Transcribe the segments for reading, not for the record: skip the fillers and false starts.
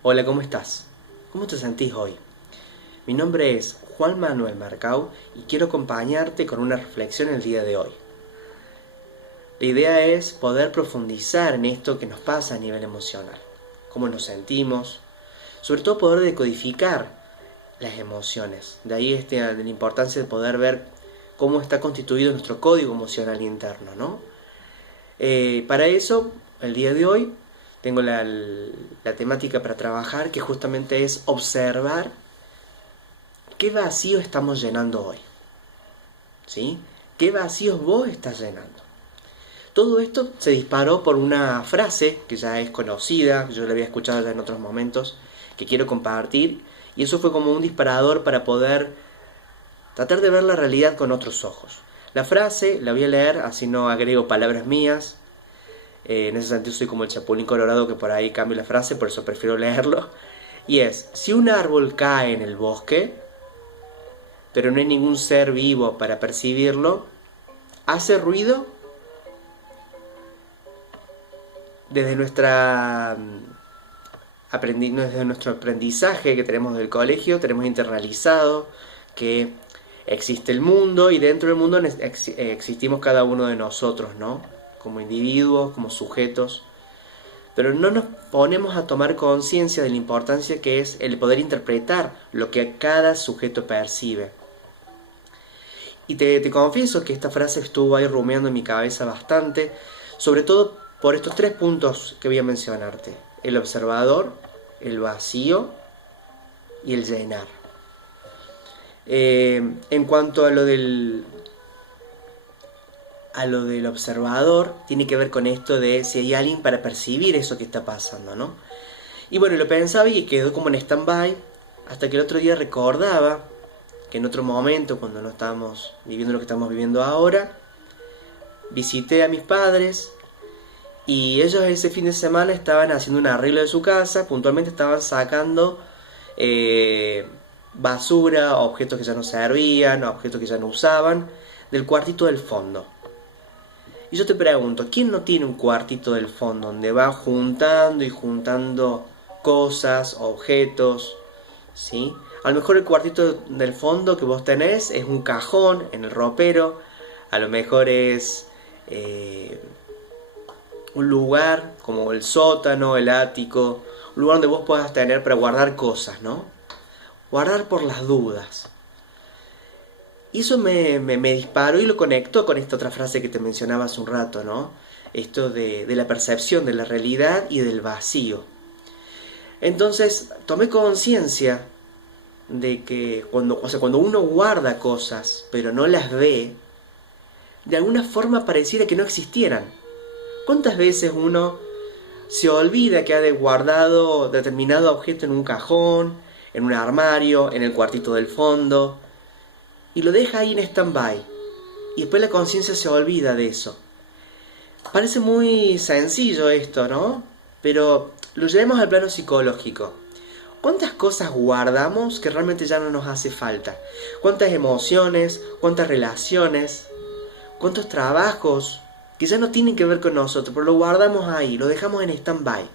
Hola, ¿cómo estás? ¿Cómo te sentís hoy? Mi nombre es Juan Manuel Marcau y quiero acompañarte con una reflexión el día de hoy. La idea es poder profundizar en esto que nos pasa a nivel emocional, cómo nos sentimos, sobre todo poder decodificar las emociones. De ahí la importancia de poder ver cómo está constituido nuestro código emocional interno, ¿no? Para eso, el día de hoy, tengo la temática para trabajar que justamente es observar qué vacío estamos llenando hoy. ¿Sí? ¿Qué vacíos vos estás llenando? Todo esto se disparó por una frase que ya es conocida, yo la había escuchado ya en otros momentos, que quiero compartir, y eso fue como un disparador para poder tratar de ver la realidad con otros ojos. La frase la voy a leer, así no agrego palabras mías. En ese sentido soy como el chapulín colorado que por ahí cambio la frase, por eso prefiero leerlo. Y es, si un árbol cae en el bosque, pero no hay ningún ser vivo para percibirlo, hace ruido desde desde nuestro aprendizaje que tenemos del colegio, tenemos internalizado que existe el mundo y dentro del mundo existimos cada uno de nosotros, ¿no? Como individuos, como sujetos, pero no nos ponemos a tomar conciencia de la importancia que es el poder interpretar lo que cada sujeto percibe. Y te confieso que esta frase estuvo ahí rumiando en mi cabeza bastante, sobre todo por estos tres puntos que voy a mencionarte: el observador, el vacío y el llenar. En cuanto a lo del observador, tiene que ver con esto de si hay alguien para percibir eso que está pasando, ¿no? Y bueno, lo pensaba y quedó como en stand-by, hasta que el otro día recordaba que en otro momento, cuando no estábamos viviendo lo que estamos viviendo ahora, visité a mis padres y ellos ese fin de semana estaban haciendo un arreglo de su casa, puntualmente estaban sacando basura, objetos que ya no servían, objetos que ya no usaban, del cuartito del fondo. Y yo te pregunto, ¿quién no tiene un cuartito del fondo donde va juntando y juntando cosas, objetos, ¿sí? A lo mejor el cuartito del fondo que vos tenés es un cajón en el ropero, a lo mejor es un lugar como el sótano, el ático, un lugar donde vos puedas tener para guardar cosas, ¿no? Guardar por las dudas. Y eso me disparó y lo conectó con esta otra frase que te mencionaba hace un rato, ¿no? Esto de la percepción de la realidad y del vacío. Entonces tomé conciencia de que cuando uno guarda cosas pero no las ve, de alguna forma pareciera que no existieran. ¿Cuántas veces uno se olvida que ha guardado determinado objeto en un cajón, en un armario, en el cuartito del fondo, y lo deja ahí en stand-by, y después la conciencia se olvida de eso? Parece muy sencillo esto, ¿no? Pero lo llevemos al plano psicológico. ¿Cuántas cosas guardamos que realmente ya no nos hace falta? ¿Cuántas emociones? ¿Cuántas relaciones? ¿Cuántos trabajos que ya no tienen que ver con nosotros, pero lo guardamos ahí, lo dejamos en stand-by?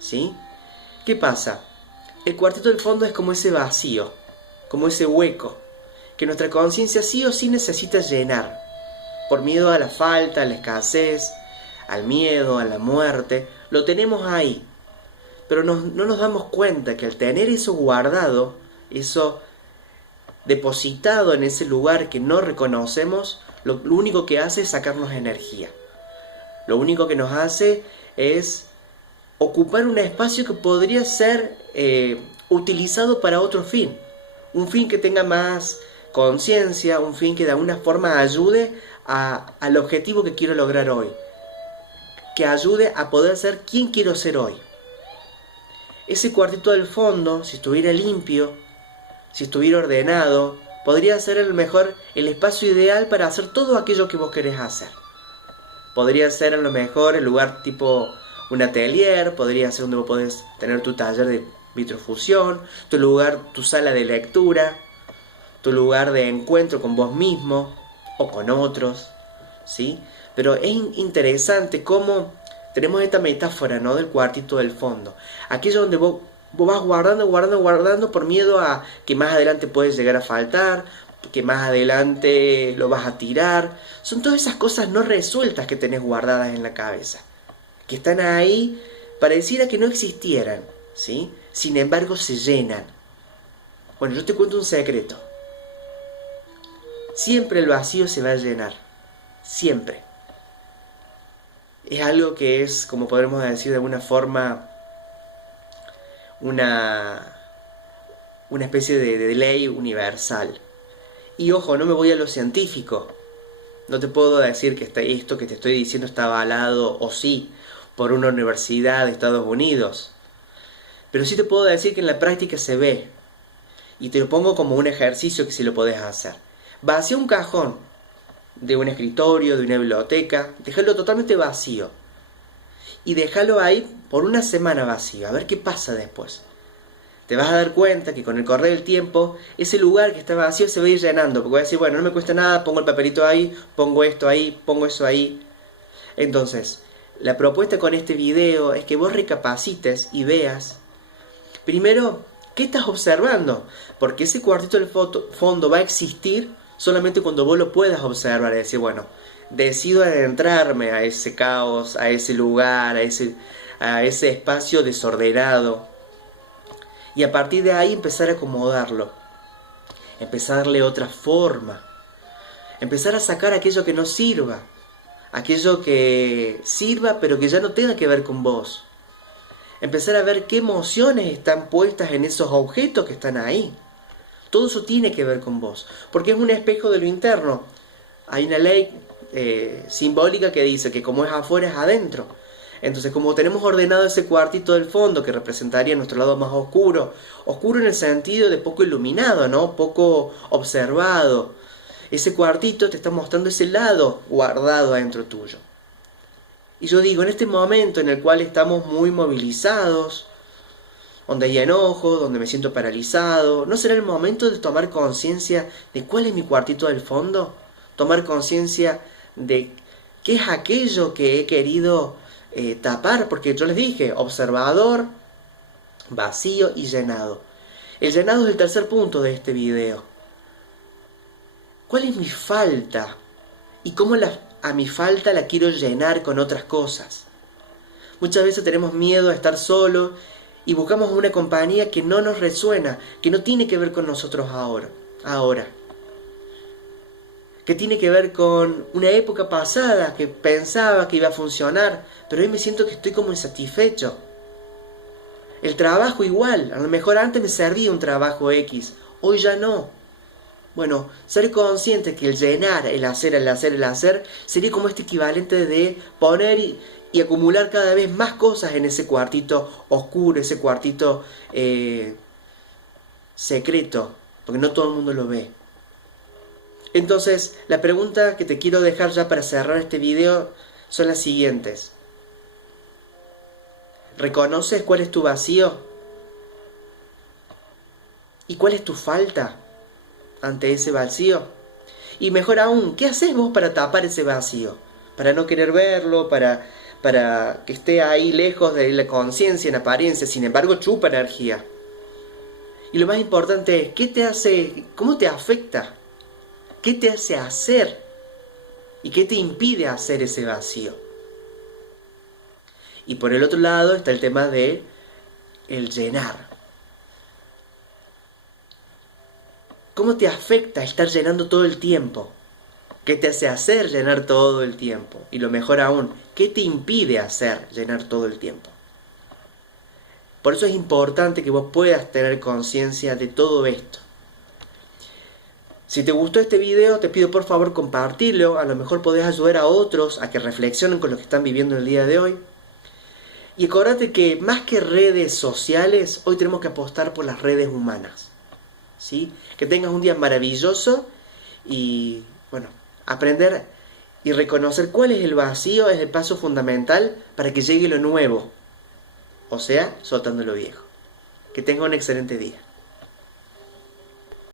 ¿Sí? ¿Qué pasa? El cuartito del fondo es como ese vacío, como ese hueco, que nuestra conciencia sí o sí necesita llenar, por miedo a la falta, a la escasez, al miedo, a la muerte. Lo tenemos ahí, pero no nos damos cuenta que al tener eso guardado, eso depositado en ese lugar que no reconocemos, lo único que hace es sacarnos energía. Lo único que nos hace es ocupar un espacio que podría ser utilizado para otro fin. Un fin que tenga más conciencia, un fin que de alguna forma ayude al objetivo que quiero lograr hoy. Que ayude a poder ser quien quiero ser hoy. Ese cuartito del fondo, si estuviera limpio, si estuviera ordenado, podría ser el espacio ideal para hacer todo aquello que vos querés hacer. Podría ser a lo mejor el lugar tipo un atelier, podría ser donde vos podés tener tu taller de vitrofusión, tu lugar, tu sala de lectura, tu lugar de encuentro con vos mismo o con otros, ¿sí? Pero es interesante cómo tenemos esta metáfora, ¿no?, del cuartito del fondo. Aquello donde vos Vos vas guardando, guardando, guardando por miedo a que más adelante puedes llegar a faltar, que más adelante lo vas a tirar. Son todas esas cosas no resueltas que tenés guardadas en la cabeza, que están ahí, pareciera que no existieran, ¿sí? Sin embargo se llenan. Bueno, yo te cuento un secreto. Siempre el vacío se va a llenar. Siempre. Es algo que es, como podremos decir de alguna forma, una especie de ley universal. Y ojo, no me voy a lo científico. No te puedo decir que esto que te estoy diciendo está avalado, o sí, por una universidad de Estados Unidos. Pero sí te puedo decir que en la práctica se ve. Y te lo pongo como un ejercicio que sí lo podés hacer. Vacía un cajón de un escritorio, de una biblioteca, déjalo totalmente vacío. Y déjalo ahí por una semana vacío, a ver qué pasa después. Te vas a dar cuenta que con el correr del tiempo, ese lugar que está vacío se va a ir llenando. Porque vas a decir, bueno, no me cuesta nada, pongo el papelito ahí, pongo esto ahí, pongo eso ahí. Entonces, la propuesta con este video es que vos recapacites y veas, primero, ¿qué estás observando? Porque ese cuartito del fondo va a existir solamente cuando vos lo puedas observar. Es decir, bueno, decido adentrarme a ese caos, a ese lugar, a ese espacio desordenado. Y a partir de ahí empezar a acomodarlo. Empezar a darle otra forma. Empezar a sacar aquello que no sirva. Aquello que sirva pero que ya no tenga que ver con vos. Empezar a ver qué emociones están puestas en esos objetos que están ahí. Todo eso tiene que ver con vos. Porque es un espejo de lo interno. Hay una ley simbólica que dice que como es afuera es adentro. Entonces, como tenemos ordenado ese cuartito del fondo que representaría nuestro lado más oscuro, oscuro en el sentido de poco iluminado, ¿no? Poco observado. Ese cuartito te está mostrando ese lado guardado adentro tuyo. Y yo digo, en este momento en el cual estamos muy movilizados, donde hay enojo, donde me siento paralizado, ¿no será el momento de tomar conciencia de cuál es mi cuartito del fondo? Tomar conciencia de qué es aquello que he querido tapar, porque yo les dije, observador, vacío y llenado. El llenado es el tercer punto de este video. ¿Cuál es mi falta? ¿Y cómo a mi falta la quiero llenar con otras cosas? Muchas veces tenemos miedo a estar solos y buscamos una compañía que no nos resuena, que no tiene que ver con nosotros ahora. Que tiene que ver con una época pasada que pensaba que iba a funcionar, pero hoy me siento que estoy como insatisfecho. El trabajo igual, a lo mejor antes me servía un trabajo X, hoy ya no. Bueno, ser consciente que el llenar, el hacer, sería como este equivalente de poner y acumular cada vez más cosas en ese cuartito oscuro, ese cuartito secreto, porque no todo el mundo lo ve. Entonces, la pregunta que te quiero dejar ya para cerrar este video son las siguientes. ¿Reconoces cuál es tu vacío? ¿Y cuál es tu falta ante ese vacío? Y mejor aún, ¿qué haces vos para tapar ese vacío? Para no querer verlo, para que esté ahí lejos de la conciencia en apariencia, sin embargo chupa energía. Y lo más importante es, ¿qué te hace, cómo te afecta? ¿Qué te hace hacer? ¿Y qué te impide hacer ese vacío? Y por el otro lado está el tema de el llenar. ¿Cómo te afecta estar llenando todo el tiempo? ¿Qué te hace hacer llenar todo el tiempo? Y lo mejor aún, ¿qué te impide hacer llenar todo el tiempo? Por eso es importante que vos puedas tener conciencia de todo esto. Si te gustó este video, te pido por favor compartirlo. A lo mejor podés ayudar a otros a que reflexionen con lo que están viviendo el día de hoy. Y acordate que más que redes sociales, hoy tenemos que apostar por las redes humanas. ¿Sí? Que tengas un día maravilloso y, bueno, aprender y reconocer cuál es el vacío es el paso fundamental para que llegue lo nuevo. O sea, soltando lo viejo. Que tengas un excelente día.